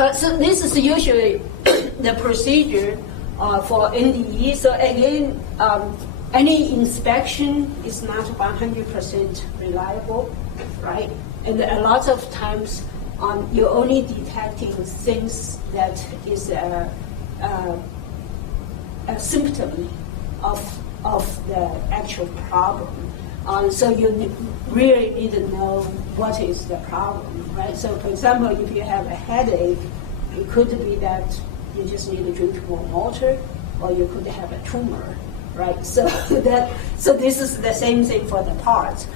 So this is usually the procedure for NDE. So again, any inspection is not 100% reliable, right? And a lot of times you're only detecting things that is a symptom of the actual problem. So you really need to know what is the problem, right? So for example, if you have a headache, it could be that you just need to drink more water, or you could have a tumor, right? So this is the same thing for the parts.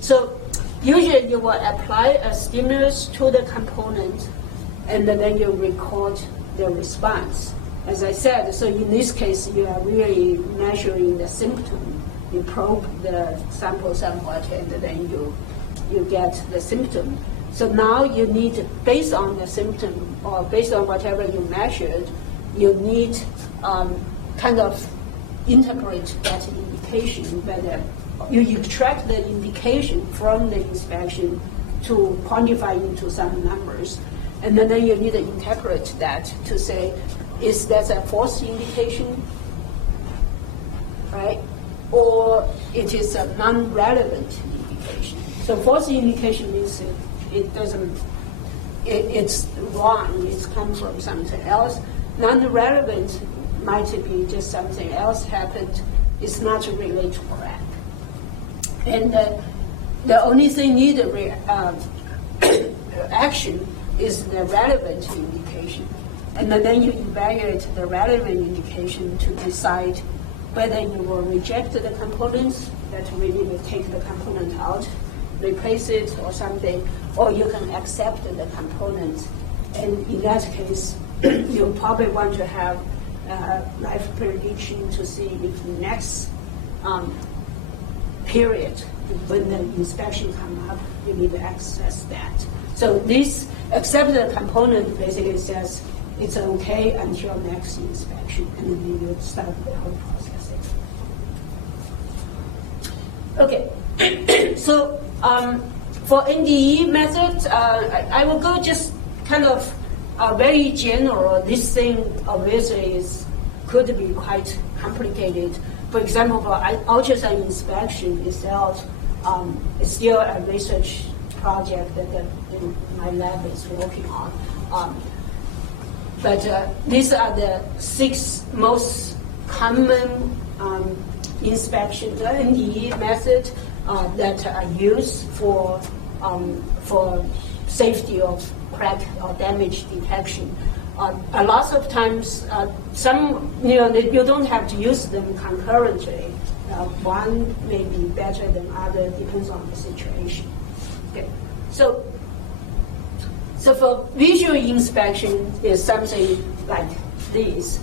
So usually you will apply a stimulus to the component, and then you record the response. As I said, so in this case, you are really measuring the symptom. You probe the sample somewhat, and then you get the symptom. So now you need, based on the symptom or based on whatever you measured, you need kind of interpret that indication, whether you extract the indication from the inspection to quantify into some numbers, and then you need to interpret that to say, is that a false indication, right? Or it is a non-relevant indication. So false indication means it's wrong, it's come from something else. Non-relevant might be just something else happened, it's not really correct. And the only thing needed action is the relevant indication. And then you evaluate the relevant indication to decide whether you will reject the components, that we need to take the component out, replace it or something, or you can accept the component. And in that case, you probably want to have life prediction to see if next period, when the inspection comes up, you need to access that. So this accept the component basically says it's okay until next inspection, and then you will start the whole processing. Okay, so for NDE method, I will go just kind of very general. This thing obviously could be quite complicated. For example, for ultrasound inspection itself, it's still a research project that my lab is working on. But these are the 6 most common inspection, the NDE method that are used for safety of crack or damage detection. A lot of times, you don't have to use them concurrently. One may be better than other, depends on the situation. Okay. So for visual inspection is something like this.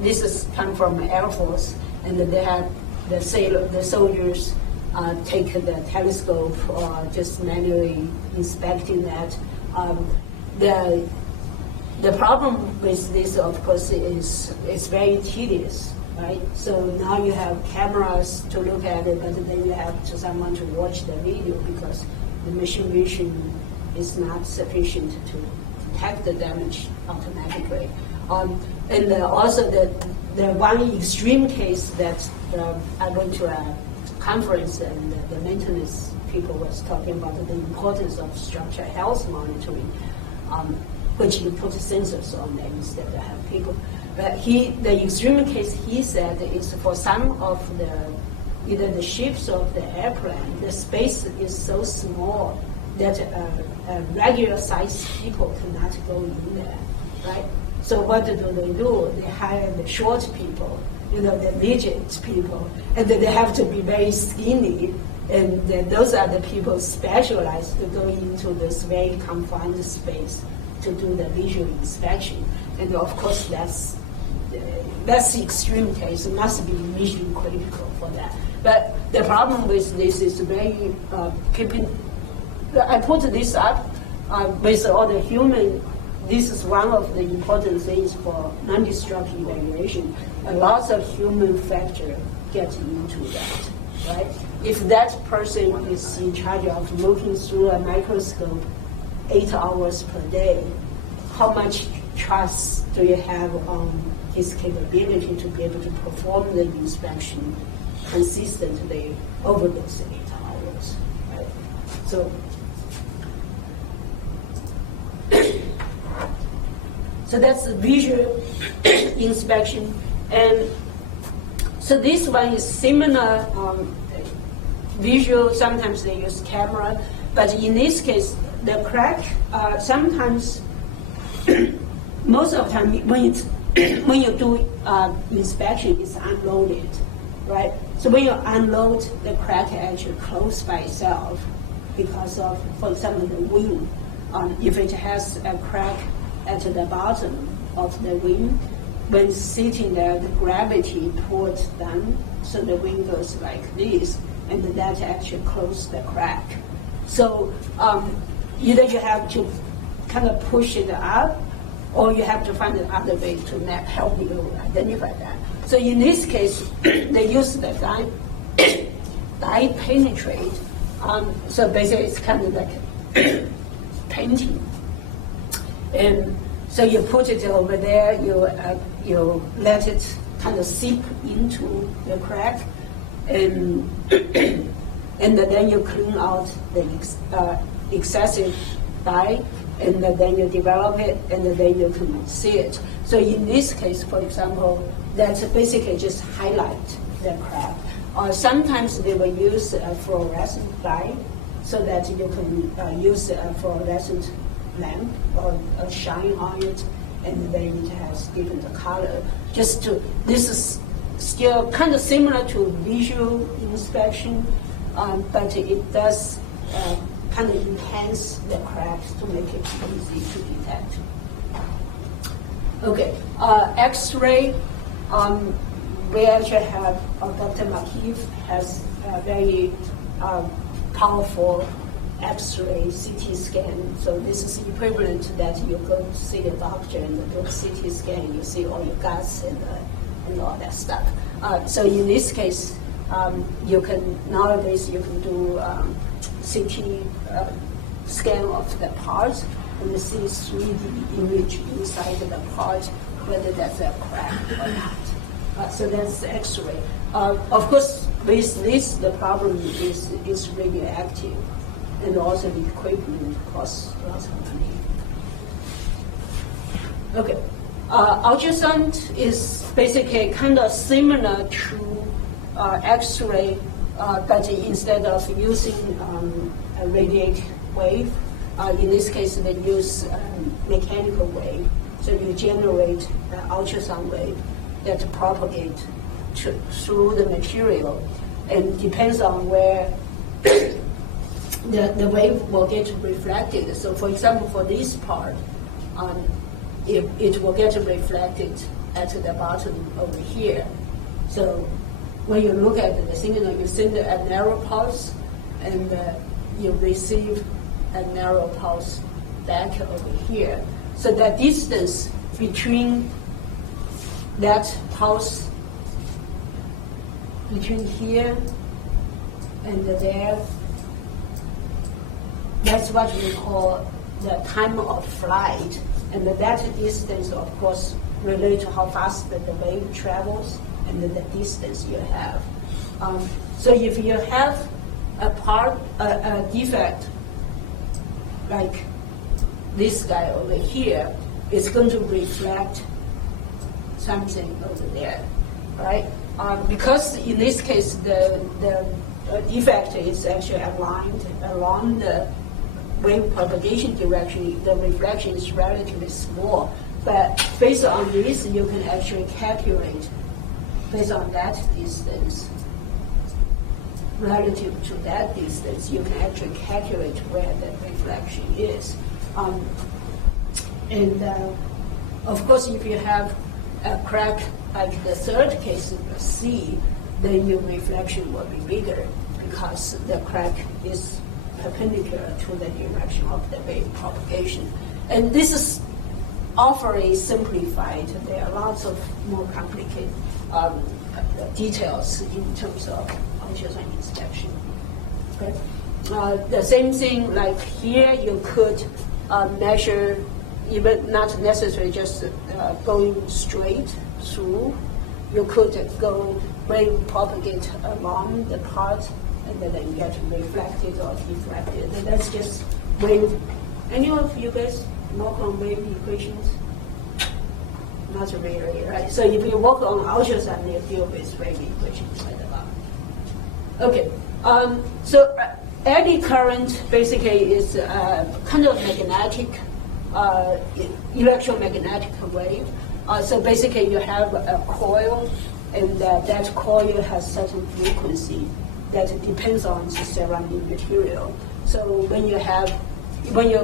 This is come from Air Force, and they have the soldiers take the telescope or just manually inspecting that. The problem with this, of course, is it's very tedious, right? So now you have cameras to look at it, but then you have someone to watch the video because the machine vision is not sufficient to detect the damage automatically. And also the one extreme case that I went to a conference and the maintenance people was talking about the importance of structural health monitoring, which you put sensors on them instead of have people. But the extreme case he said is for some of either the ships or the airplane, the space is so small that regular sized people cannot go in there, right? So what do? They hire the short people, the midget people, and then they have to be very skinny, and those are the people specialized to go into this very confined space to do the visual inspection. And of course, that's the extreme case. It must be mission critical for that. But the problem with this is very I put this up with all the human. This is one of the important things for non-destructive evaluation. A lot of human factor get into that, right? If that person is in charge of looking through a microscope 8 hours per day, how much trust do you have on his capability to be able to perform the inspection consistently over those 8 hours? Right? So that's the visual inspection. And so this one is similar visual. Sometimes they use camera, but in this case, the crack sometimes, most of the time when you do inspection, it's unloaded, right? So when you unload, the crack actually closes by itself because of, for example, the wing. If it has a crack at the bottom of the wing, when sitting there, the gravity pulls down, so the wing goes like this, and that actually closes the crack. So either you have to kind of push it up, or you have to find another way to help you identify that. So in this case, they use the dye penetrate. So basically, it's kind of like painting. And so you put it over there, you let it kind of seep into the crack, and then you clean out the excessive dye, and then you develop it, and then you can see it. So in this case, for example, that's basically just highlight the crack. Or sometimes they will use a fluorescent dye so that you can use a fluorescent lamp or a shine on it, and then it has different color. This is still kind of similar to visual inspection, but it does kind of enhance the cracks to make it easy to detect. Okay, X-ray. We actually have Dr. Makif has a very powerful X-ray CT scan. So this is equivalent to that. You go to see a doctor and do a CT scan, you see all your guts and all that stuff. So in this case, nowadays you can do CT scan of the part and see 3D image inside the part, whether that's a crack or not. So that's X-ray. Of course, with this, the problem is radioactive, and also the equipment costs lots of money. Okay, ultrasound is basically kind of similar to X-ray, but instead of using a radiated wave, in this case they use mechanical wave. So you generate an ultrasound wave that propagate through the material, and depends on where the wave will get reflected. So for example, for this part, it will get reflected at the bottom over here. So when you look at the signal, you send a narrow pulse, and you receive a narrow pulse back over here. So the distance between that pulse between here and there, that's what we call the time of flight. And that distance, of course, relates to how fast the wave travels and the distance you have. So if you have a defect like this guy over here, it's going to reflect something over there, right? Because in this case, the defect is actually aligned along the wave propagation direction, the reflection is relatively small. But based on this, you can actually calculate, based on that distance, relative to that distance, you can actually calculate where the reflection is. Of course, if you have a crack like the third case, C, then your reflection will be bigger because the crack is perpendicular to the direction of the wave propagation. And this is awfully simplified. There are lots of more complicated details in terms of ultrasound inspection. Okay? The same thing, like here, you could measure, even not necessarily just going straight through. You could go wave propagate along the part, and then get reflected or deflected. And that's just wave. Any of you guys work on wave equations? Not really, right? So if you work on ultrasound, you deal with wave equations quite a lot. Okay, so eddy current basically is kind of magnetic, electromagnetic wave. So basically you have a coil, and that coil has certain frequency that depends on the surrounding material. So when you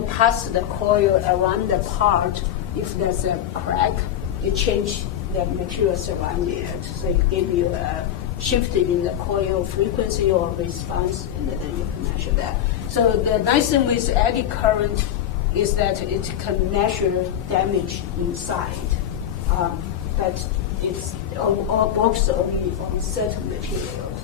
pass the coil around the part, if there's a crack, you change the material surrounding it. So it gives you a shift in the coil frequency or response, and then you can measure that. So the nice thing with eddy current is that it can measure damage inside, but it's all works only on certain materials.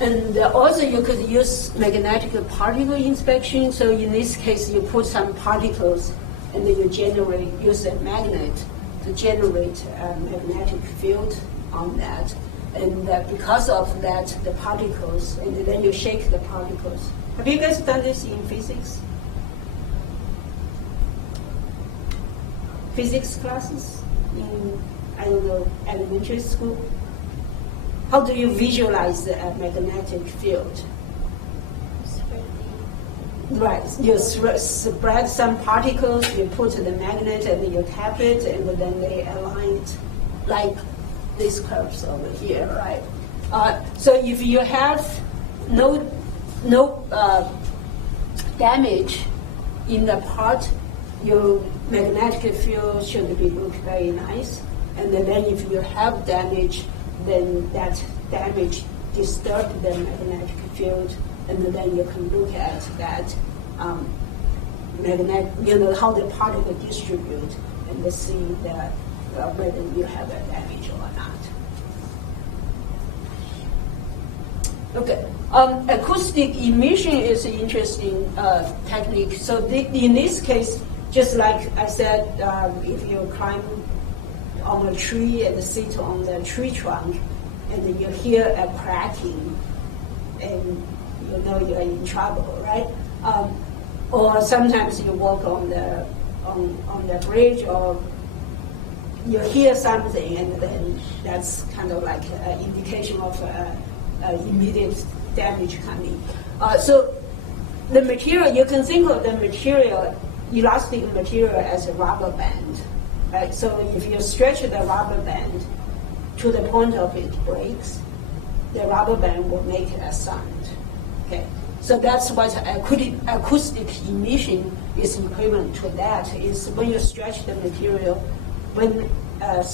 And also you could use magnetic particle inspection. So in this case, you put some particles and then you use a magnet to generate a magnetic field on that. And because of that, the particles, and then you shake the particles. Have you guys done this in physics? Physics classes in, I don't know, elementary school? How do you visualize a magnetic field? Right, you spread some particles, you put the magnet and you tap it, and then they align it like these curves over here, right? So if you have no damage in the part, your magnetic field should be look very nice. And then if you have damage, then that damage disturbs the magnetic field, and then you can look at that how the particle distribute, and see whether you have a damage or not. Okay, acoustic emission is an interesting technique. So in this case, just like I said, if you climb on a tree and sit on the tree trunk, and you hear a cracking, and you know you're in trouble, right? Or sometimes you walk on the bridge, or you hear something, and then that's kind of like an indication of immediate damage coming. So the material, you can think of the material, elastic material, as a rubber band. Right? So if you stretch the rubber band to the point of it breaks, the rubber band will make a sound. Okay, so that's what acoustic emission is equivalent to. That is when you stretch the material, when a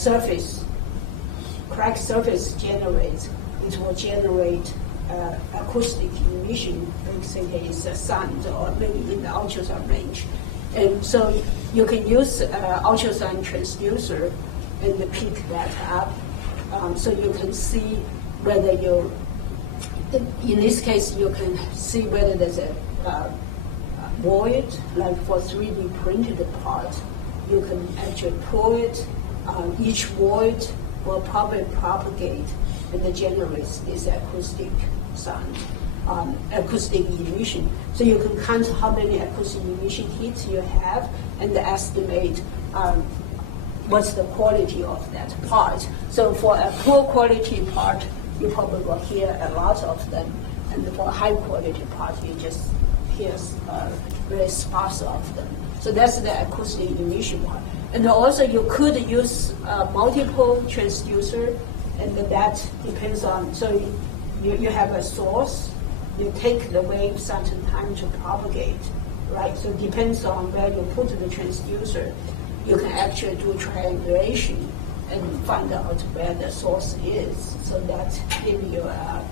cracked surface generates, it will generate acoustic emission. Basically, it's a sound, or maybe in the ultrasound range. And so you can use ultrasound transducer and pick that up, so you can see whether in this case, you can see whether there's a void, like for 3D printed part. You can actually pull it. Each void will probably propagate and generate this acoustic sound. Acoustic emission. So you can count how many acoustic emission hits you have and estimate what's the quality of that part. So for a poor quality part, you probably will hear a lot of them, and for a high quality part, you just hear very sparse of them. So that's the acoustic emission part. And also you could use multiple transducer, and that depends on, so you have a source, you take the wave certain time to propagate, right? So it depends on where you put the transducer. You can actually do triangulation and find out where the source is. So that gives you an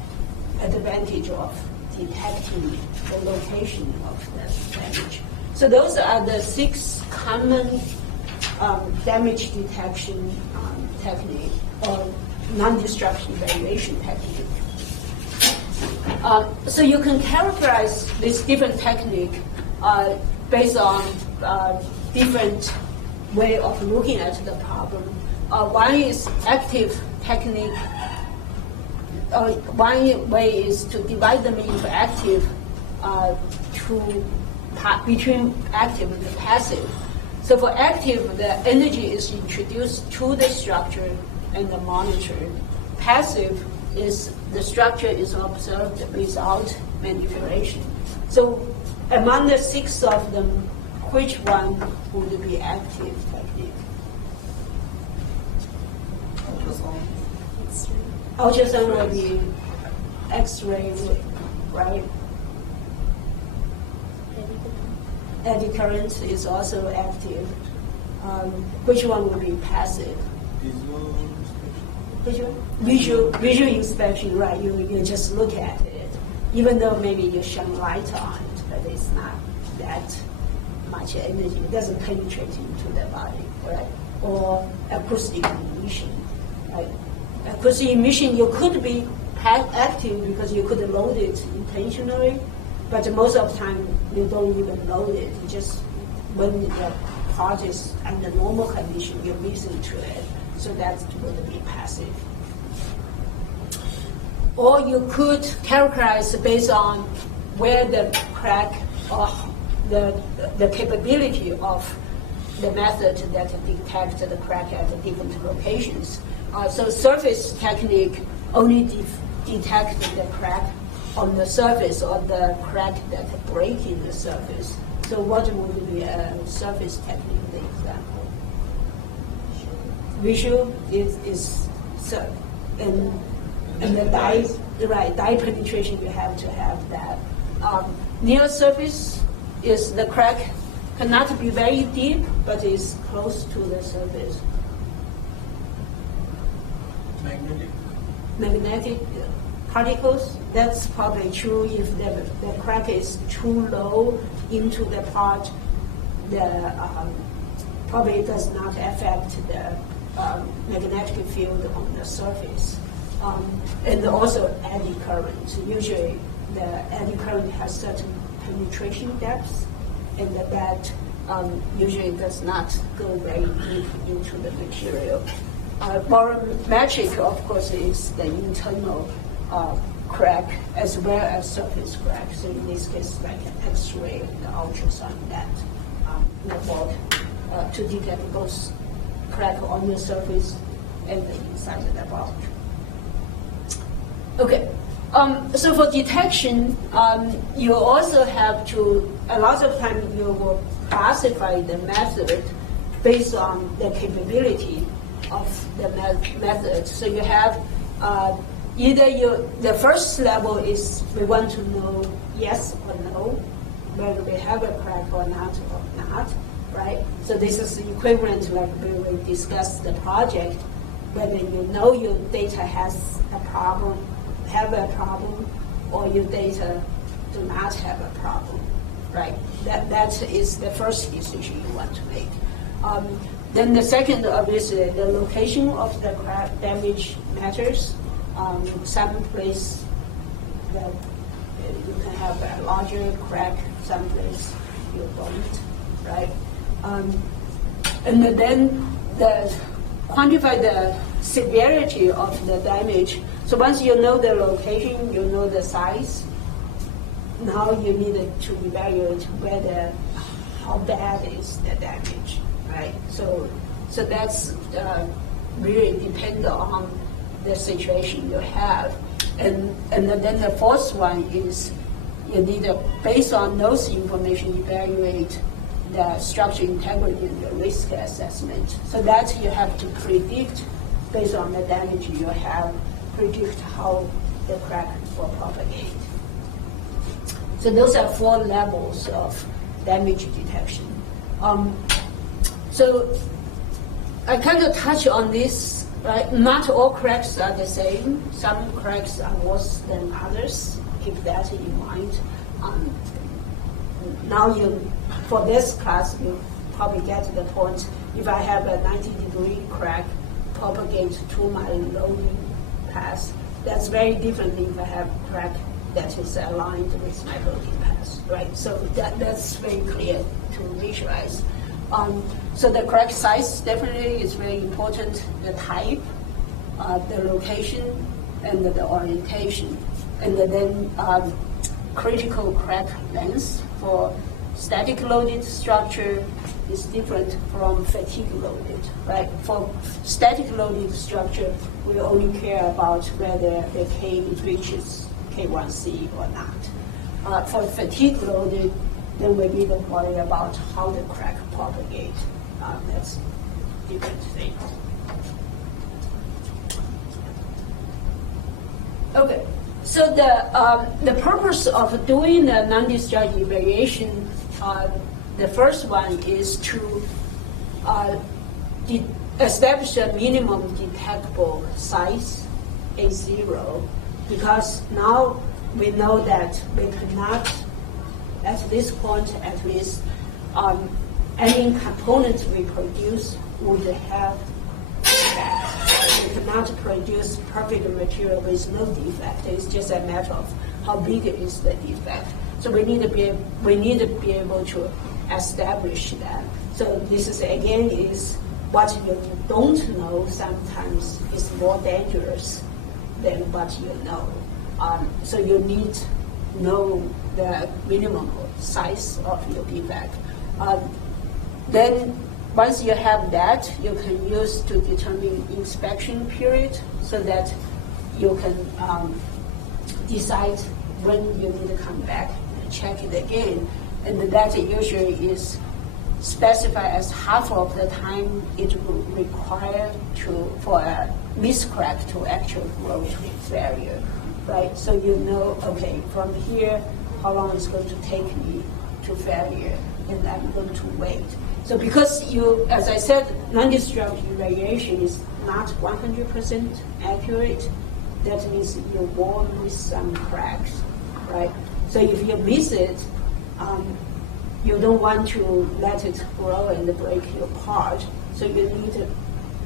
advantage of detecting the location of the damage. So those are the 6 common damage detection technique, or non-destruction evaluation technique. So you can characterize this different technique based on different way of looking at the problem. One is active technique. One way is to divide them into active between active and passive. So for active, the energy is introduced to the structure and the monitored. Passive is the structure is observed without manipulation. So among the 6 of them, which one would be active technique? Ultrasound will be X-ray, right? Eddy current is also active. Which one will be passive? Visual inspection, right? You just look at it, even though maybe you shine light on it, but it's not that much energy. It doesn't penetrate into the body, right? Or acoustic emission, right? Acoustic emission, you could be active because you could load it intentionally, but most of the time you don't even load it. You just when the part is under normal condition, you listen to it. So that's going to be passive. Or you could characterize based on where the crack or the capability of the method that detects the crack at different locations. So surface technique only detects the crack on the surface or the crack that breaks in the surface. So what would be a surface technique, the example? Visual is and the dye penetration, you have to have that. Near surface is the crack cannot be very deep, but is close to the surface. Magnetic particles, that's probably true if the crack is too low into the part, probably does not affect the magnetic field on the surface. And also eddy current. Usually the eddy current has certain penetration depths, and that usually does not go very deep into the material. Barometric, of course, is the internal crack as well as surface crack. So in this case, like an X-ray, the ultrasound that method to detect both crack on the surface and the inside of the body. Okay. So for detection, you also have to, a lot of time you will classify the method based on the capability of the method. So you have either the first level is we want to know yes or no, whether we have a crack or not, right? So this is equivalent like when we discussed the project, whether you know your data has a problem, or your data do not have a problem, right? That is the first decision you want to make. Then the second, obviously, the location of the crack damage matters. Some place that you can have a larger crack, some place you don't, right? And then quantify the severity of the damage. So once you know the location, you know the size, now you need to evaluate how bad is the damage, right? So that's really depend on the situation you have. And then the fourth one is you need to, based on those information, evaluate the structural integrity and the risk assessment. So that you have to predict, based on the damage you have, predict how the crack will propagate. So those are 4 levels of damage detection. So I kind of touch on this, right? Not all cracks are the same. Some cracks are worse than others. Keep that in mind. Now for this class, you probably get the point. If I have a 90-degree crack propagate to my loading path, that's very different if I have crack that is aligned with my loading path, right? So that's very clear to visualize. So the crack size definitely is very important, the type, the location, and the orientation. And then critical crack length for static loaded structure is different from fatigue loaded, right? For static loaded structure, we only care about whether the K reaches K1C or not. For fatigue loaded, then we need to worry about how the crack propagate. That's different things. Okay, so the purpose of doing the non-discharge evaluation, the first one is to establish a minimum detectable size, A0, because now we know that we cannot, at this point at least, any components we produce would have defect. We cannot produce perfect material with no defect. It's just a matter of how big is the defect. So we need to be able to establish that. So this is again is what you don't know sometimes is more dangerous than what you know. So you need to know the minimum size of your defect. Then once you have that, you can use to determine inspection period so that you can decide when you need to come back and check it again. And that usually is specified as half of the time it will require for a miscrack to actually grow to failure, right? So you know, okay, from here, how long it's going to take me to failure, and I'm going to wait. So because you, as I said, non-destructive evaluation is not 100% accurate, that means you're born with some cracks, right? So if you miss it, you don't want to let it grow and break your part. So you need to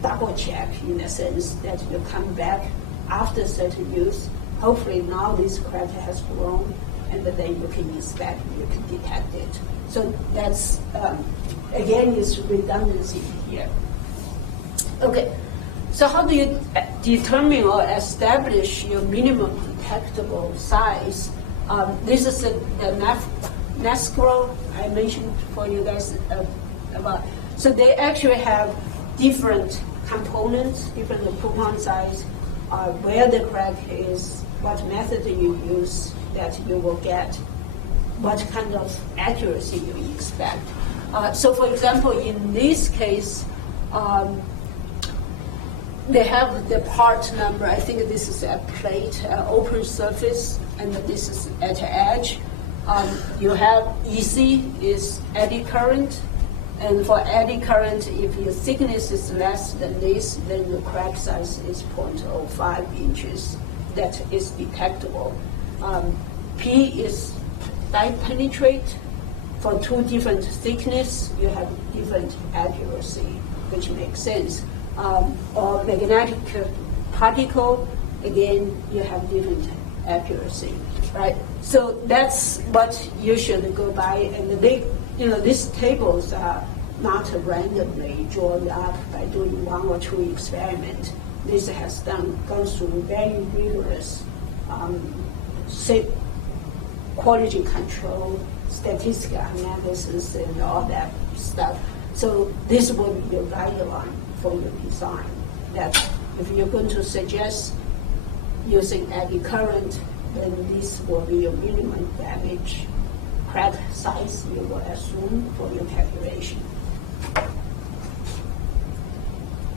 double check in a sense that you come back after certain use. Hopefully now this crack has grown, and then you can inspect, you can detect it. So that's, again, is redundancy here. Okay, so how do you determine or establish your minimum detectable size? This is the NASCRO I mentioned for you guys about. So they actually have different components, different coupon size, where the crack is, what method you use that you will get, what kind of accuracy you expect. So for example, in this case, they have the part number. I think this is a plate, open surface, and this is at the edge. You have EC is eddy current, and for eddy current, if your thickness is less than this, then the crack size is 0.05 inches. That is detectable. P is dye penetrate. For two different thickness, you have different accuracy, which makes sense. Or magnetic particle, again, you have different accuracy, right? So that's what you should go by. And these tables are not randomly drawn up by doing one or two experiments. This has gone through very rigorous quality control, statistical analysis, and all that stuff. So this will be your guideline for your design. That if you're going to suggest using eddy current, then this will be your minimum damage crack size you will assume for your calculation.